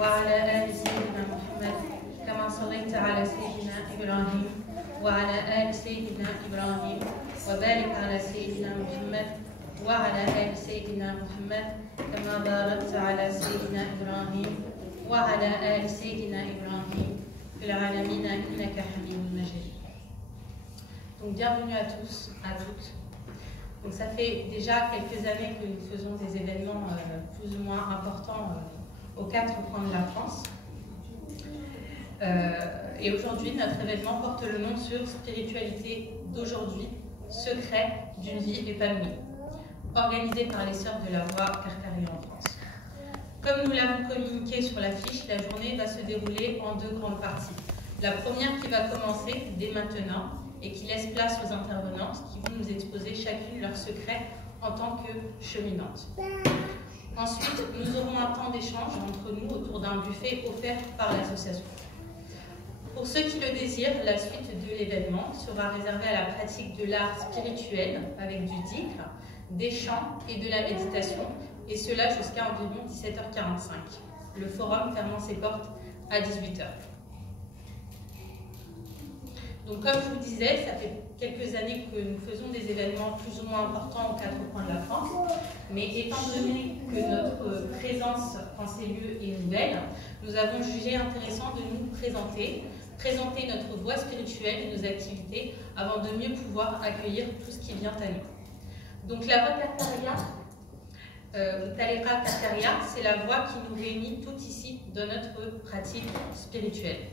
وعلى آل سيدنا محمد كما صليت على سيدنا إبراهيم وعلى آل سيدنا إبراهيم وبارك على سيدنا محمد وعلى آل سيدنا محمد كما باركت على سيدنا إبراهيم وعلى آل سيدنا إبراهيم في العالمين إنك حميد مجيد. Donc bienvenue à tous, à toutes. Donc ça fait déjà quelques années que nous faisons des événements plus ou moins importants aux quatre coins de la France. Et aujourd'hui, notre événement porte le nom sur Spiritualité d'aujourd'hui, secret d'une vie épanouie, organisé par les Sœurs de la Voie Karkaria en France. Comme nous l'avons communiqué sur l'affiche, la journée va se dérouler en deux grandes parties. La première qui va commencer dès maintenant et qui laisse place aux intervenantes qui vont nous exposer chacune leurs secrets en tant que cheminantes. Ensuite, nous aurons un temps d'échange entre nous autour d'un buffet offert par l'association. Pour ceux qui le désirent, la suite de l'événement sera réservée à la pratique de l'art spirituel avec du dhikr, des chants et de la méditation, et cela jusqu'à environ 17h45. Le forum fermant ses portes à 18h. Donc comme je vous disais, ça fait quelques années que nous faisons des événements plus ou moins importants aux quatre coins de la France, mais étant donné que notre présence en ces lieux est nouvelle, nous avons jugé intéressant de nous présenter notre voie spirituelle et nos activités avant de mieux pouvoir accueillir tout ce qui vient à nous. Donc la voie Karkaria, Tariqa Karkaria, c'est la voie qui nous réunit toutes ici dans notre pratique spirituelle.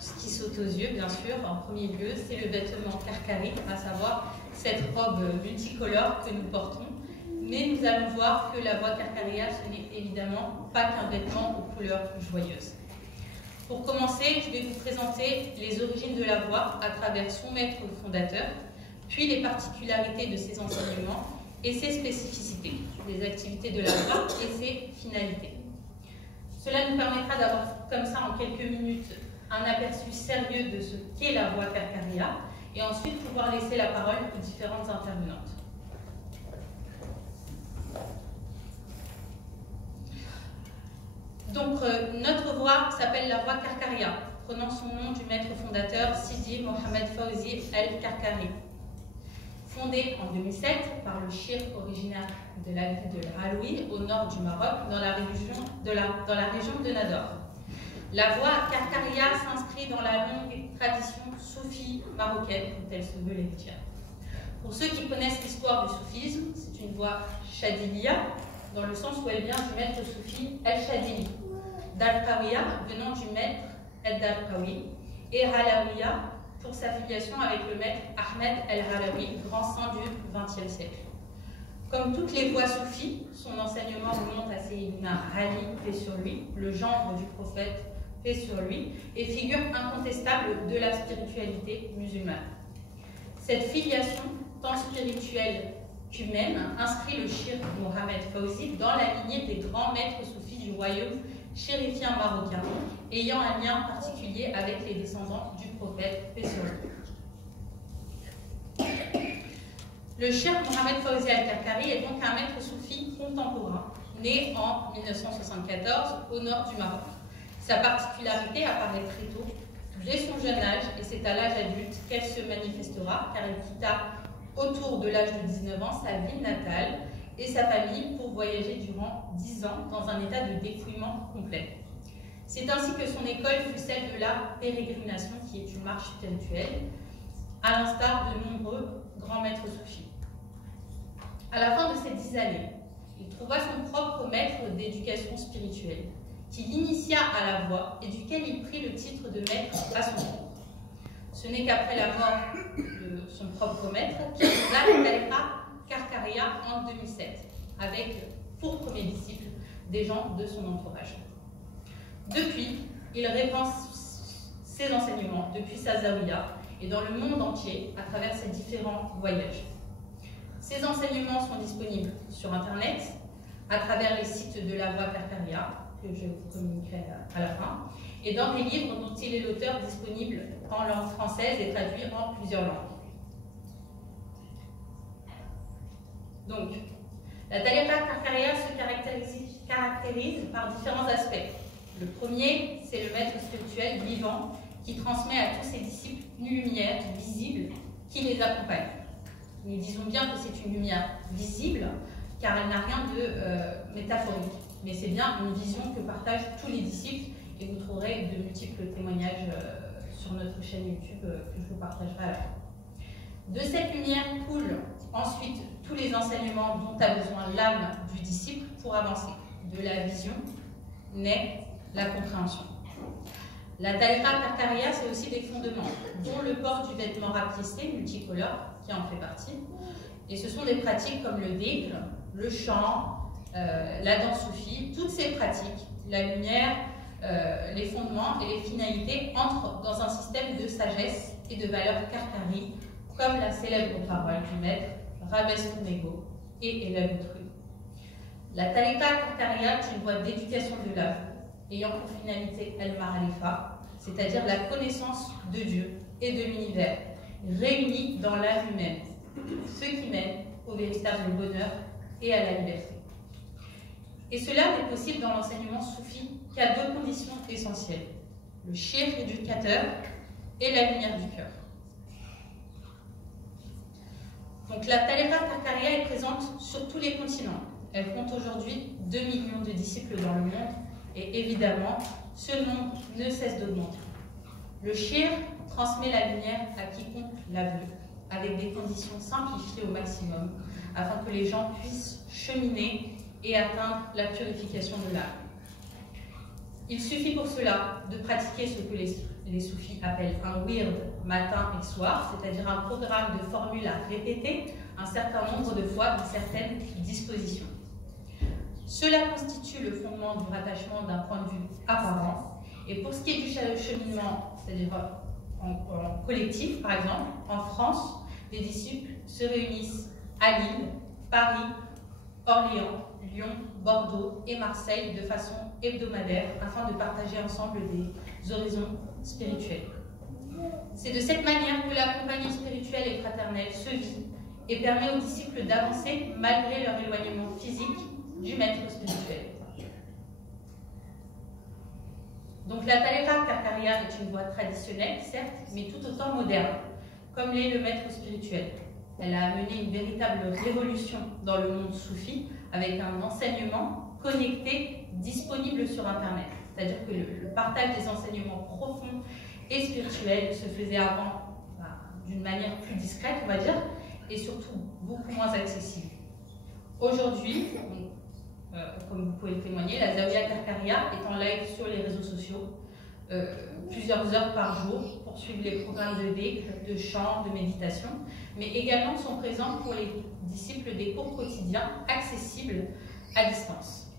Ce qui saute aux yeux, bien sûr, en premier lieu, c'est le vêtement Karkari, à savoir cette robe multicolore que nous portons. Mais nous allons voir que la voie Karkaria, ce n'est évidemment pas qu'un vêtement aux couleurs joyeuses. Pour commencer, je vais vous présenter les origines de la voie à travers son maître fondateur, puis les particularités de ses enseignements et ses spécificités, les activités de la voie et ses finalités. Cela nous permettra d'avoir comme ça en quelques minutes un aperçu sérieux de ce qu'est la voie Karkaria et ensuite pouvoir laisser la parole aux différentes intervenantes. Donc notre voie s'appelle la voie Karkaria, prenant son nom du maître fondateur Sidi Mohamed Fawzi El-Karkari. Fondée en 2007 par le shir originaire de la ville de l'Aloui au nord du Maroc, dans la région de Nador. La voie Karkaria s'inscrit dans la longue tradition soufie marocaine, dont elle se veut l'héritière. Pour ceux qui connaissent l'histoire du soufisme, c'est une voie Chadiliya, dans le sens où elle vient du maître soufi El-Chadili, Darqawiya venant du maître El-Darqawi, et Halawiya pour sa filiation avec le maître Ahmed El-Halawi, grand saint du XXe siècle. Comme toutes les voies soufis, son enseignement remonte à Sayyidina Ali, paix sur lui, le gendre du prophète, paix sur lui, et figure incontestable de la spiritualité musulmane. Cette filiation, tant spirituelle qu'humaine, inscrit le shir Mohamed Fawzi dans la lignée des grands maîtres soufis du royaume chérifien marocain, ayant un lien particulier avec les descendants du prophète, paix sur lui. Le shir Mohamed Fawzi Al-Karkari est donc un maître soufi contemporain, né en 1974 au nord du Maroc. Sa particularité apparaît très tôt, dès son jeune âge, et c'est à l'âge adulte qu'elle se manifestera, car il quitta autour de l'âge de 19 ans sa ville natale et sa famille pour voyager durant 10 ans dans un état de dépouillement complet. C'est ainsi que son école fut celle de la pérégrination, qui est une marche spirituelle, à l'instar de nombreux grands maîtres soufis. À la fin de ces 10 années, il trouva son propre maître d'éducation spirituelle, qui l'initia à la voie et duquel il prit le titre de maître à son tour. Ce n'est qu'après la mort de son propre maître qu'il fonda la Tariqa Karkaria en 2007, avec pour premier disciple des gens de son entourage. Depuis, il répand ses enseignements depuis sa zawiya et dans le monde entier à travers ses différents voyages. Ces enseignements sont disponibles sur Internet, à travers les sites de la voie Karkaria, que je vous communiquerai à la fin, et dans des livres dont il est l'auteur disponibles en langue française et traduits en plusieurs langues. Donc, la Tariqa Karkaria se caractérise par différents aspects. Le premier, c'est le maître spirituel vivant qui transmet à tous ses disciples une lumière visible qui les accompagne. Nous disons bien que c'est une lumière visible car elle n'a rien de métaphorique, mais c'est bien une vision que partagent tous les disciples et vous trouverez de multiples témoignages sur notre chaîne YouTube que je vous partagerai à la fin. De cette lumière coulent ensuite tous les enseignements dont a besoin l'âme du disciple pour avancer. De la vision naît la compréhension. La Tariqa Tarqariya, c'est aussi des fondements, dont le port du vêtement rapiécé multicolore, qui en fait partie. Et ce sont des pratiques comme le dhikr, le chant, la danse soufie. Toutes ces pratiques, la lumière, les fondements et les finalités entrent dans un système de sagesse et de valeurs karkari, comme la célèbre parole du maître Rabes Nego et Élève autrui. La Tariqa Tarqariya est une voie d'éducation de l'âme, ayant pour finalité El-Ma'arifa, c'est-à-dire la connaissance de Dieu et de l'univers, réunis dans l'âme humaine, ce qui mène au véritable bonheur et à la liberté. Et cela n'est possible dans l'enseignement soufi qu'à deux conditions essentielles, le shir éducateur et la lumière du cœur. Donc la Tariqa Tarqariya est présente sur tous les continents. Elle compte aujourd'hui 2 millions de disciples dans le monde et évidemment, ce nombre ne cesse d'augmenter. Le shir transmet la lumière à quiconque la veut, avec des conditions simplifiées au maximum, afin que les gens puissent cheminer et atteindre la purification de l'âme. Il suffit pour cela de pratiquer ce que les soufis appellent un wird matin et soir, c'est-à-dire un programme de formules à répéter un certain nombre de fois dans certaines dispositions. Cela constitue le fondement du rattachement d'un point de vue apparent. Et pour ce qui est du cheminement, c'est-à-dire en collectif, par exemple, en France, les disciples se réunissent à Lille, Paris, Orléans, Lyon, Bordeaux et Marseille de façon hebdomadaire afin de partager ensemble des horizons spirituels. C'est de cette manière que la compagnie spirituelle et fraternelle se vit et permet aux disciples d'avancer malgré leur éloignement physique du maître spirituel. Donc la Tariqa Tarqariya est une voie traditionnelle, certes, mais tout autant moderne, comme l'est le maître spirituel. Elle a amené une véritable révolution dans le monde soufi, avec un enseignement connecté, disponible sur Internet. C'est-à-dire que le partage des enseignements profonds et spirituels se faisait avant d'une manière plus discrète, on va dire, et surtout beaucoup moins accessible. Aujourd'hui, comme vous pouvez le témoigner, la Zawiya Tarqariya est en live sur les réseaux sociaux plusieurs heures par jour pour suivre les programmes de dhikr, de chant, de méditation, mais également sont présents pour les disciples des cours quotidiens accessibles à distance.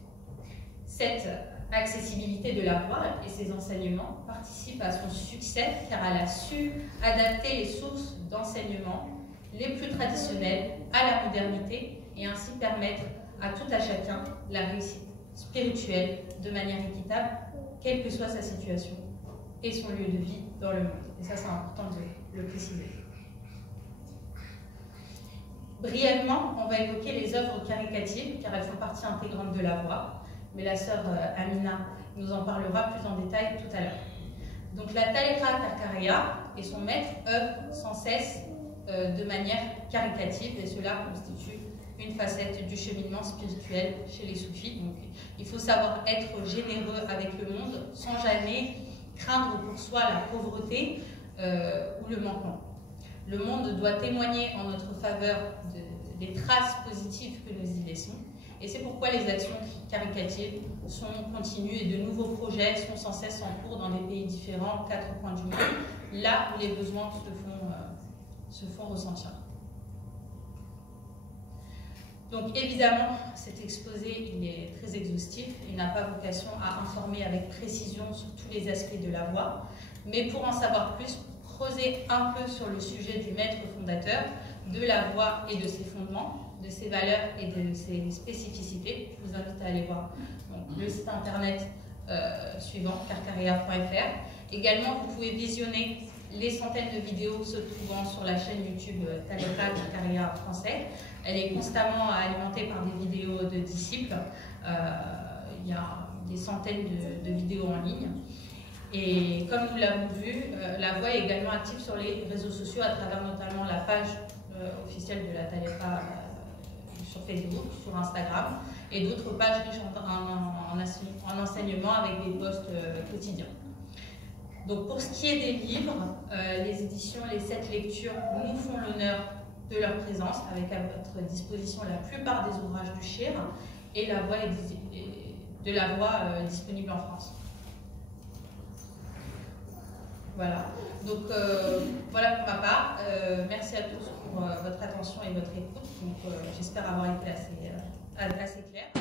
Cette accessibilité de la voie et ses enseignements participent à son succès car elle a su adapter les sources d'enseignement les plus traditionnelles à la modernité et ainsi permettre à tout à chacun la réussite spirituelle de manière équitable, quelle que soit sa situation et son lieu de vie dans le monde. Et ça, c'est important de le préciser. Brièvement, on va évoquer les œuvres caricatives, car elles font partie intégrante de la voie, mais la sœur Amina nous en parlera plus en détail tout à l'heure. Donc la Tariqa Tarqariya et son maître œuvrent sans cesse de manière caricative, et cela constitue une facette du cheminement spirituel chez les soufis. Donc, il faut savoir être généreux avec le monde sans jamais craindre pour soi la pauvreté ou le manquement. Le monde doit témoigner en notre faveur des traces positives que nous y laissons. Et c'est pourquoi les actions caricatives sont continues et de nouveaux projets sont sans cesse en cours dans des pays différents, 4 coins du monde, là où les besoins se font ressentir. Donc évidemment, cet exposé il est très exhaustif, il n'a pas vocation à informer avec précision sur tous les aspects de la voie, mais pour en savoir plus, creuser un peu sur le sujet du maître fondateur, de la voie et de ses fondements, de ses valeurs et de ses spécificités, je vous invite à aller voir donc, le site internet suivant, tarqariya.fr. Également, vous pouvez visionner les centaines de vidéos se trouvant sur la chaîne YouTube Tariqa Tarqariya français. Elle est constamment alimentée par des vidéos de disciples. Il y a des centaines de vidéos en ligne. Et comme nous l'avons vu, La Voix est également active sur les réseaux sociaux à travers notamment la page officielle de la Talepa sur Facebook, sur Instagram, et d'autres pages riches en enseignement avec des posts quotidiens. Donc pour ce qui est des livres, les éditions Les 7 lectures nous font l'honneur de leur présence, avec à votre disposition la plupart des ouvrages du CHIR et La Voix disponible en France. Voilà, donc voilà pour ma part. Merci à tous pour votre attention et votre écoute. J'espère avoir été assez clair.